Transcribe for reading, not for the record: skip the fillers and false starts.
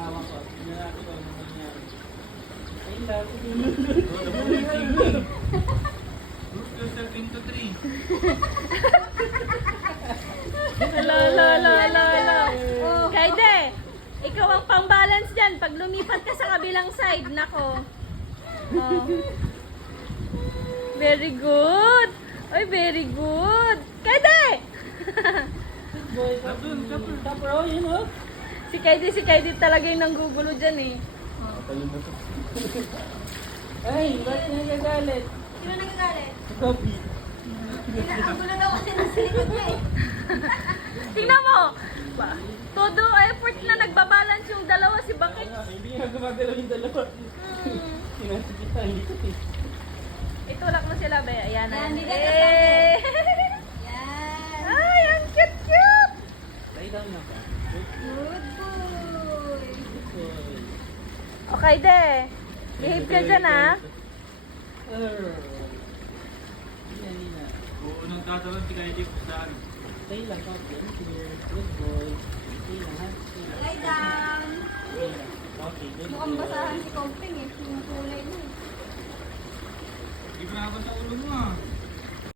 tawa ko. Tingnan ko ano nangyari. Ayun lang. Group yourself into 3. Ala. Kaide, ikaw ang pang-balance dyan. Pag lumipat ka sa kabilang side, nako. Oh. Very good. Ay, very good. Kaide! Boy, top row, yun o. Si Kaide talaga yung nanggugulo dyan eh. Ay, ba't nagagalit? Sino nagagalit? Copy. Ang gulo daw kasi ng silikot niya eh. Tingnan mo. Todo effort na nagbabalance yung dalawa si Bakit. Hindi nga gumagalaw yung dalawa. Sinasikita, hindi ko eh. Itulak mo sila, be. Ayan na. Yan, bigat na Eh. Yan. Ay, ang cute. Lay down na ba? Good boy. Good boy. Okay, de. Behave ka dyan, ha? Nina. Oo, nang tatalon si Kaya Jeep sa ano. Stay lang, Copy. Good boy. Stay lang, ha? Stay lang. Lie down. Stay lang. Copy, good Mukhang boy. basahan si Comping eh. Yung kulay niya. Hindi pa nakabasa ulo mo ah.